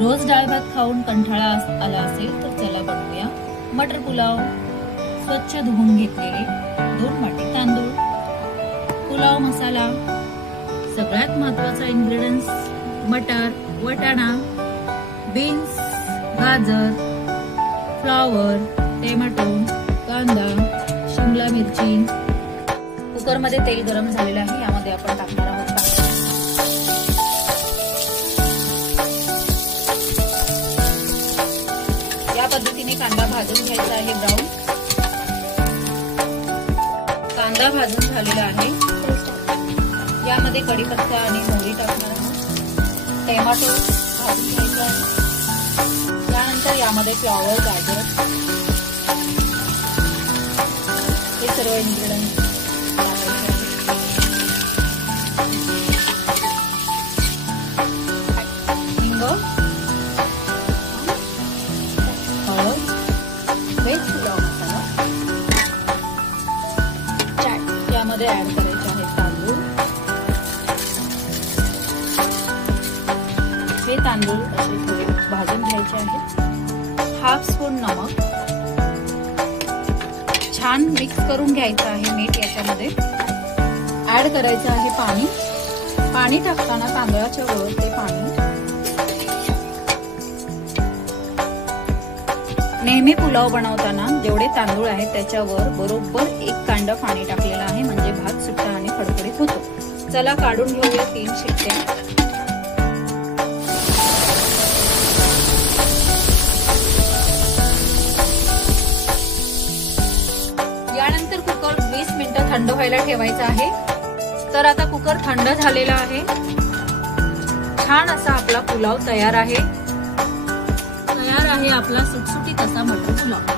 रोज डाळ भात खाऊन कंटाळा आला असेल तर चला बनवूया मटर पुलाव। स्वच्छ धुवून घेतलेले 2 वाटी तांदूळ, पुलाव मसाला, सगळ्यात महत्त्वाचा इन्ग्रेडियंट्स मटर, वटाणा, बीन्स, गाजर, फ्लॉवर, टोमॅटो, कांदा, शिमला मिरची। कुकर मध्ये तेल गरम झालेलं आहे, यामध्ये आपण टाकणार आहोत या पद्धतीने कांदा भाजून घ्यायचा आहे ब्राऊन। कांदा भाजून झालेला आहे, यामध्ये कढीपत्ता आणि मोहरी टाकणार आहोत। टोमॅटो भाजून घ्यायचा आहे, त्यानंतर यामध्ये फ्लॉवर, गाजर हे सर्व इन्ग्रेडियंट्स यामध्ये ऍड करायचे आहेत तांदूळ। हे तांदूळ असे थोडे भाजून घ्यायचे आहेत। हाफ स्पून नमक, छान मिक्स करून घ्यायचं आहे। मीठ याच्यामध्ये ऍड करायचं आहे। पाणी टाकताना तांदळाच्या वर ते पाणी नेहमी पुलाव बनवताना जेवढे तांदूळ आहेत त्याच्यावर बरोबर 1 कांड पाणी टाकलेलं आहे, म्हणजे भात सुट्टा आणि फडफडीत होतो। चला काढून घेऊया 3 शिट्ट्या। यानंतर कुकर 20 मिनिटं थंड व्हायला ठेवायचा आहे। तर आता कुकर थंड झालेला आहे, छान असा आपला पुलाव तयार आहे आपला सुटसुटीत असा मटर पुलाव।